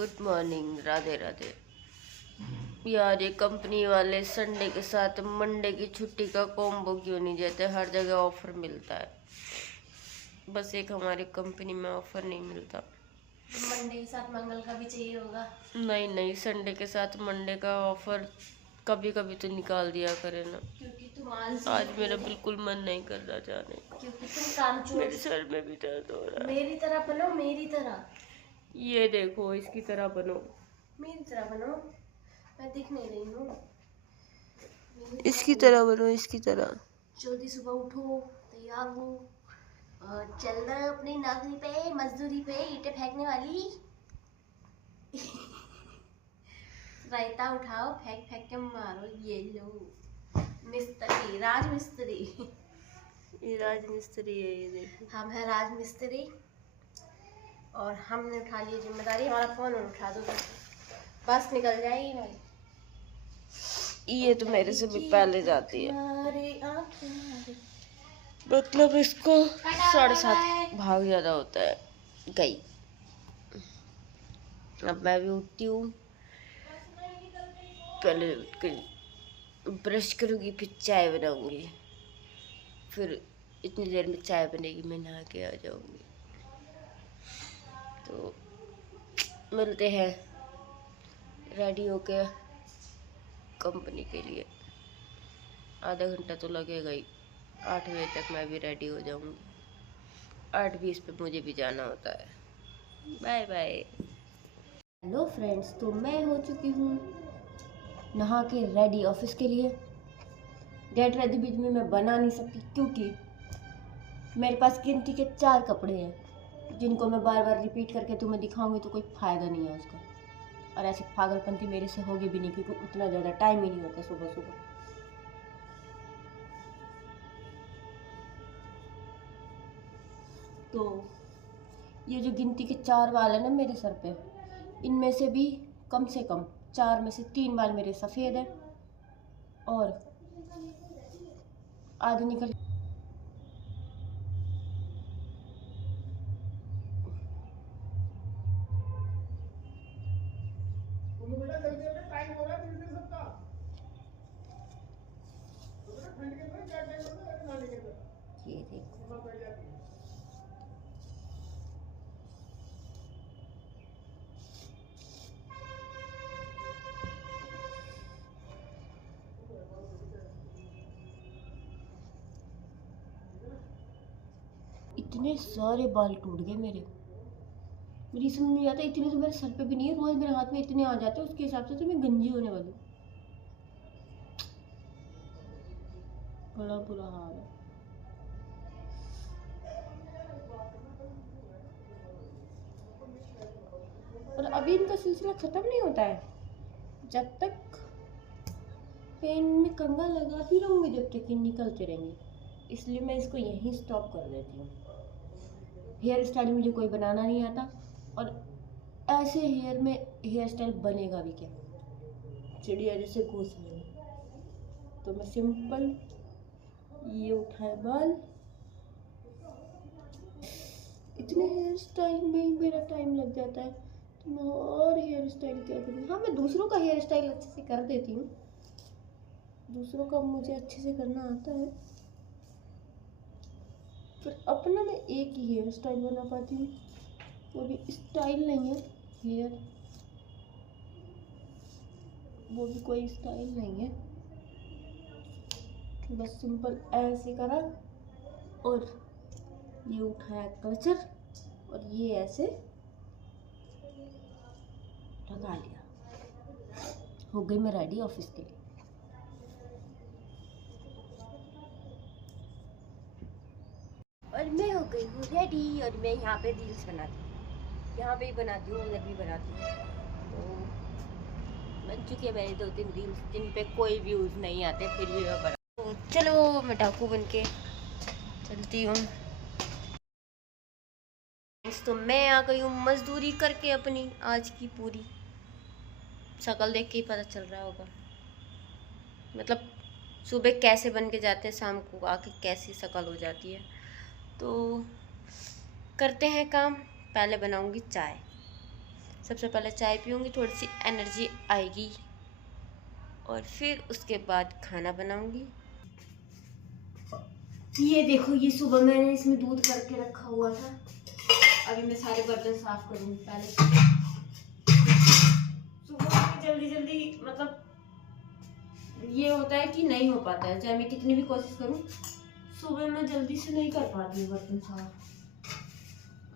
Good morning, Radhe Radhe. यार ये company वाले संडे के साथ मंडे की छुट्टी का कॉम्बो क्यों नहीं देते? हर जगह ऑफर मिलता है, बस एक हमारी कंपनी में ऑफर नहीं मिलता। मंडे के साथ मंगल का भी चाहिए होगा। नहीं नहीं, संडे के साथ मंडे का ऑफर कभी कभी तो निकाल दिया करे ना। क्योंकि तुम आलसी आज मेरा बिल्कुल मन नहीं कर रहा जाने का। क्योंकि तुम कामचोर। मेरे सर में भी दर्द हो रहा है। मेरी तरह बनो, मेरी तरह। ये देखो, इसकी तरह बनो। मेरी तरह बनो। मैं दिख नहीं रही हूँ। इसकी तरह बनो, इसकी तरह। जल्दी सुबह उठो, तैयार हो और चलना अपनी नौकरी पे, मजदूरी पे, ईंटें फेंकने वाली। रायता उठाओ, फेंक फेंक के मारो। ये लो मिस्त्री, राज मिस्त्री। ये राजमिस्त्री है, ये देखो। हम है राज मिस्त्री और हमने उठा ली जिम्मेदारी। हमारा फोन उठा दो, बस निकल जाएगी भाई। ये तो मेरे से भी पहले जाती है, मतलब इसको 7:30 भाग ज्यादा होता है। गई। अब मैं भी उठती हूँ, पहले उठ कर ब्रश करूँगी, फिर चाय बनाऊँगी, फिर इतनी देर में चाय बनेगी, मैं नहा के आ जाऊँगी। तो मिलते हैं रेडी होके कंपनी के लिए। आधा घंटा तो लगेगा ही, 8 बजे तक मैं भी रेडी हो जाऊँगी। 8:20 पे मुझे भी जाना होता है। Bye bye. हेलो फ्रेंड्स, तो मैं हो चुकी हूँ नहा के रेडी ऑफिस के लिए। गेट रेडी बीच में मैं बना नहीं सकती क्योंकि मेरे पास गिनती के 4 कपड़े हैं जिनको मैं बार बार रिपीट करके तुम्हें दिखाऊंगी तो कोई फ़ायदा नहीं है उसका। और ऐसी पागलपंती मेरे से होगी भी नहीं क्योंकि उतना ज़्यादा टाइम ही नहीं होता सुबह सुबह। तो ये जो गिनती के 4 बाल है ना मेरे सर पे, इनमें से भी कम से कम 4 में से 3 बाल मेरे सफ़ेद हैं और आधे निकल। ये देखो, इतने सारे बाल टूट गए मेरी समझ नहीं आता। इतने तो मेरे सर पे भी नहीं है, रोज मेरे हाथ में इतने आ जाते हैं, उसके हिसाब से तो मैं गंजी होने वाली हूँ। बड़ा बुरा हाल है। और अभी इनका सिलसिला खत्म नहीं होता है जब तक पेन में कंघा लगाती रहूंगी, जब तक ये निकलते रहेंगे। इसलिए मैं इसको यहीं स्टॉप कर देती हूँ। हेयर स्टाइल मुझे कोई बनाना नहीं आता और ऐसे हेयर में हेयर स्टाइल बनेगा भी क्या, चिड़िया जैसे घोंसले में। तो मैं सिंपल ये उठाए बाल, इतने हेयर स्टाइल में ही मेरा टाइम लग जाता है तो मैं और हेयर स्टाइल क्या करूँ। हाँ, मैं दूसरों का हेयर स्टाइल अच्छे से कर देती हूँ, दूसरों का मुझे अच्छे से करना आता है, फिर अपना मैं एक ही हेयर स्टाइल बना पाती हूँ। वो भी स्टाइल नहीं है हेयर, वो भी कोई स्टाइल नहीं है, बस सिंपल ऐसे करा और ये उठाया कल्चर और ये ऐसे लगा लिया। हो गई मैं रेडी ऑफिस के लिए। और मैं हो गई हूँ रेडी और मैं यहाँ पे रील्स बनाती हूँ, यहाँ पे भी बनाती हूँ, उधर भी बनाती हूँ। तो बन चुके हैं मेरे 2-3 रील्स जिन पे कोई व्यूज़ नहीं आते, फिर भी मैं बना। तो चलो मैं डाकू बन के चलती हूँ। तो मैं आ गई हूँ मजदूरी करके अपनी आज की पूरी। शक्ल देख के ही पता चल रहा होगा, मतलब सुबह कैसे बन के जाते हैं, शाम को आके कैसी शक्ल हो जाती है। तो करते हैं काम। पहले बनाऊंगी चाय, सबसे पहले चाय पीऊँगी, थोड़ी सी एनर्जी आएगी और फिर उसके बाद खाना बनाऊँगी। ये देखो, ये सुबह मैंने इसमें दूध करके रखा हुआ था। अभी मैं सारे बर्तन साफ करूँगी। पहले सुबह जल्दी जल्दी मतलब ये होता है कि नहीं हो पाता है, चाहे मैं कितनी भी कोशिश करूँ, सुबह मैं जल्दी से नहीं कर पाती हूँ बर्तन साफ।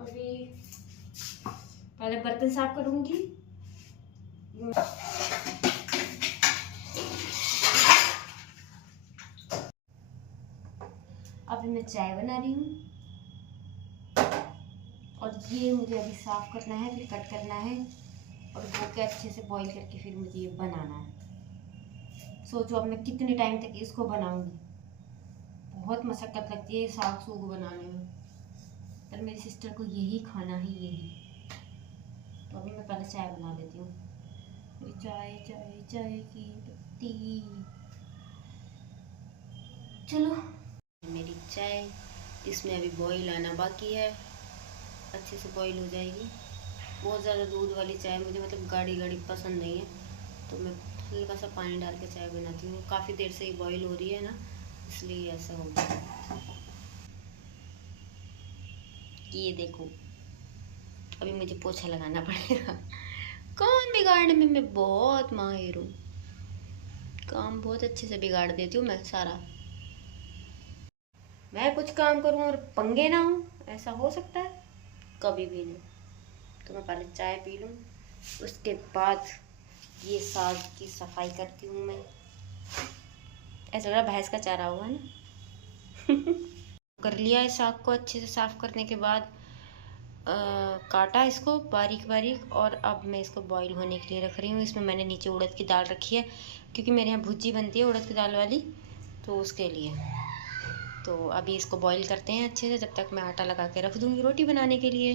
अभी पहले बर्तन साफ करूँगी। अभी मैं चाय बना रही हूँ और ये मुझे अभी साफ करना है, फिर कट करना है और धो के अच्छे से बॉईल करके फिर मुझे ये बनाना है। सोचो अब मैं कितने टाइम तक इसको बनाऊंगी। बहुत मशक्कत लगती है साग सूग बनाने में, पर मेरी सिस्टर को यही खाना है, यही। तो अभी मैं पहले चाय बना लेती हूँ। चाय चाय चाय की पत्ती। चलो, मेरी चाय इसमें अभी बॉईल आना बाकी है, अच्छे से बॉईल हो जाएगी। बहुत ज़्यादा दूध वाली चाय मुझे मतलब गाढ़ी गाढ़ी पसंद नहीं है, तो मैं हल्का सा पानी डाल के चाय बनाती हूँ। काफ़ी देर से ही बॉईल हो रही है ना, इसलिए ऐसा हो गया। ये देखो, अभी मुझे पोछा लगाना पड़ेगा। कौन बिगाड़ने में मैं बहुत माहिर हूँ, काम बहुत अच्छे से बिगाड़ देती हूँ मैं सारा। मैं कुछ काम करूँ और पंगे ना हूँ, ऐसा हो सकता है? कभी भी नहीं। तो मैं पहले चाय पी लूँ, उसके बाद ये साग की सफाई करती हूँ मैं। ऐसा लग रहा भैंस का चारा हुआ ना। कर लिया है साग को अच्छे से साफ करने के बाद, काटा इसको बारीक बारीक और अब मैं इसको बॉईल होने के लिए रख रही हूँ। इसमें मैंने नीचे उड़द की दाल रखी है, क्योंकि मेरे यहाँ भुजी बनती है उड़द की दाल वाली, तो उसके लिए। तो अभी इसको बॉईल करते हैं अच्छे से, जब तक मैं आटा लगा के रख दूँगी रोटी बनाने के लिए।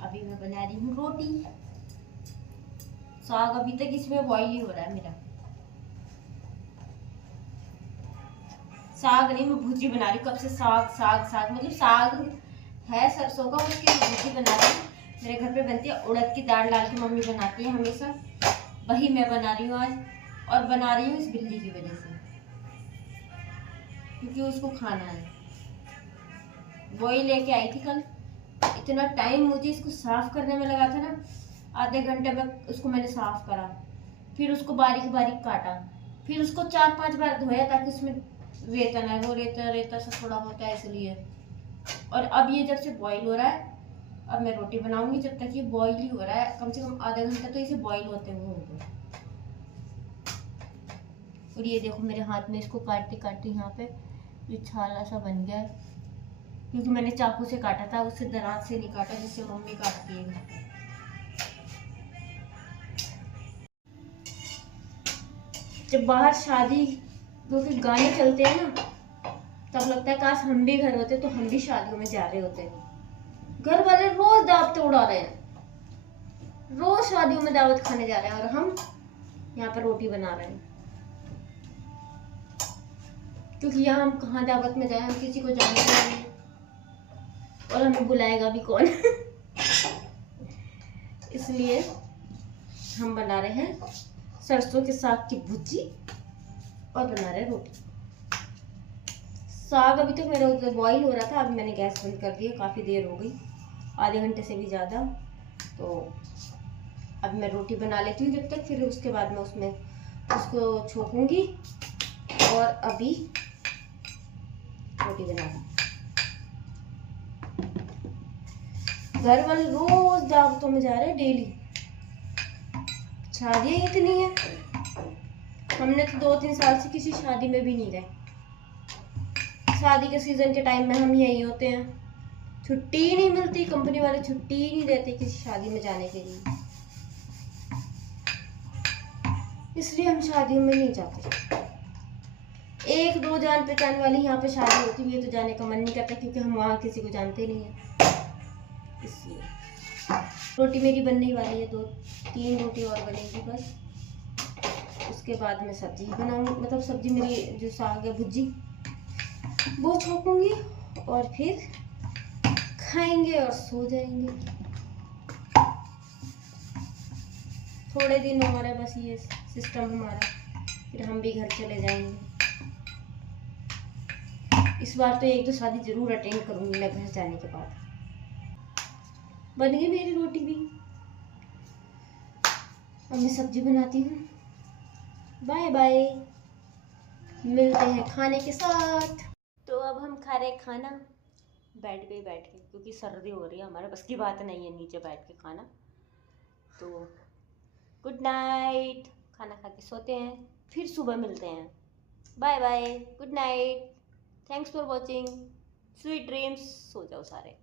अभी मैं बना रही हूँ रोटी। साग अभी तक इसमें बॉईल ही हो रहा है मेरा। साग नहीं, मैं भुजी बना रही हूँ कब से। साग साग साग मतलब साग है सरसों का, उसकी भुजी बना रही हूँ। मेरे घर पे बनती है उड़द की दाल डाल के, मम्मी बनाती है हमेशा, वही मैं बना रही हूँ आज। और बना रही हूँ इस बिल्ली की वजह से, क्योंकि उसको खाना है। वही लेके आई थी कल। इतना टाइम मुझे इसको साफ करने में लगा था ना, आधे घंटे में उसको मैंने साफ करा, फिर उसको बारीक बारीक काटा, फिर उसको 4-5 बार धोया ताकि उसमें रेता ना, वो रेता रेता सा थोड़ा होता है इसलिए। और अब ये जब से बॉईल हो रहा है, अब मैं रोटी बनाऊंगी। जब तक ये बॉईल ही हो रहा है, कम से कम आधा घंटा तो इसे बॉईल होते हुए हो गया। और ये देखो मेरे हाथ में इसको काटते काटते यहाँ पे ये छाला सा बन गया है, क्योंकि मैंने चाकू से काटा था, उससे दराज से नहीं काटा जिससे मम्मी काटती है। जब बाहर शादी के गाने चलते हैं ना, तब लगता है काश हम भी घर होते तो हम भी शादियों में जा रहे होते। घर वाले रोज दावतें उड़ा रहे हैं, रोज शादियों में दावत खाने जा रहे हैं, और हम यहाँ पर रोटी बना रहे हैं। क्योंकि यहाँ हम कहाँ दावत में जाए, हम किसी को जानते नहीं और हमें बुलाएगा भी कौन। इसलिए हम बना रहे हैं सरसों के साग की भुजी और बना रहे हैं रोटी। साग अभी तक मेरा उधर बॉईल हो रहा था, अभी मैंने गैस बंद कर दिया, काफ़ी देर हो गई, आधे घंटे से भी ज़्यादा। तो अब मैं रोटी बना लेती हूँ जब तक, फिर उसके बाद मैं उसमें उसको छोकूंगी। और अभी रोटी बना दूँ। घर वाले रोज दावतों में जा रहे हैं, डेली। शादियाँ इतनी है, हमने तो 2-3 साल से किसी शादी में भी नहीं रहे। शादी के सीजन के टाइम में हम यहीं होते हैं, छुट्टी ही नहीं मिलती, कंपनी वाले छुट्टी ही नहीं देते किसी शादी में जाने के लिए, इसलिए हम शादियों में नहीं जाते। 1-2 जान पहचान वाली यहाँ पे शादी होती है तो जाने का मन नहीं करता, क्योंकि हम वहाँ किसी को जानते नहीं है, इसलिए। रोटी मेरी बनने ही वाली है, 2-3 रोटी और बनेगी बस। उसके बाद मैं सब्जी बनाऊंगी, मतलब सब्जी मेरी जो साग है भुजी वो छोकूंगी और फिर खाएंगे और सो जाएंगे। थोड़े दिन और है बस ये सिस्टम हमारा, फिर हम भी घर चले जाएंगे। इस बार तो एक दो शादी जरूर अटेंड करूंगी मैं घर जाने के बाद। बन गई मेरी रोटी भी, अब मैं सब्जी बनाती हूँ। बाय बाय, मिलते हैं खाने के साथ। तो अब हम खा रहे खाना बेड पे बैठ के, क्योंकि सर्दी हो रही है, हमारे बस की बात नहीं है नीचे बैठ के खाना। तो गुड नाइट, खाना खा के सोते हैं, फिर सुबह मिलते हैं। Bye bye, good night, thanks for watching, sweet dreams. सो जाओ सारे।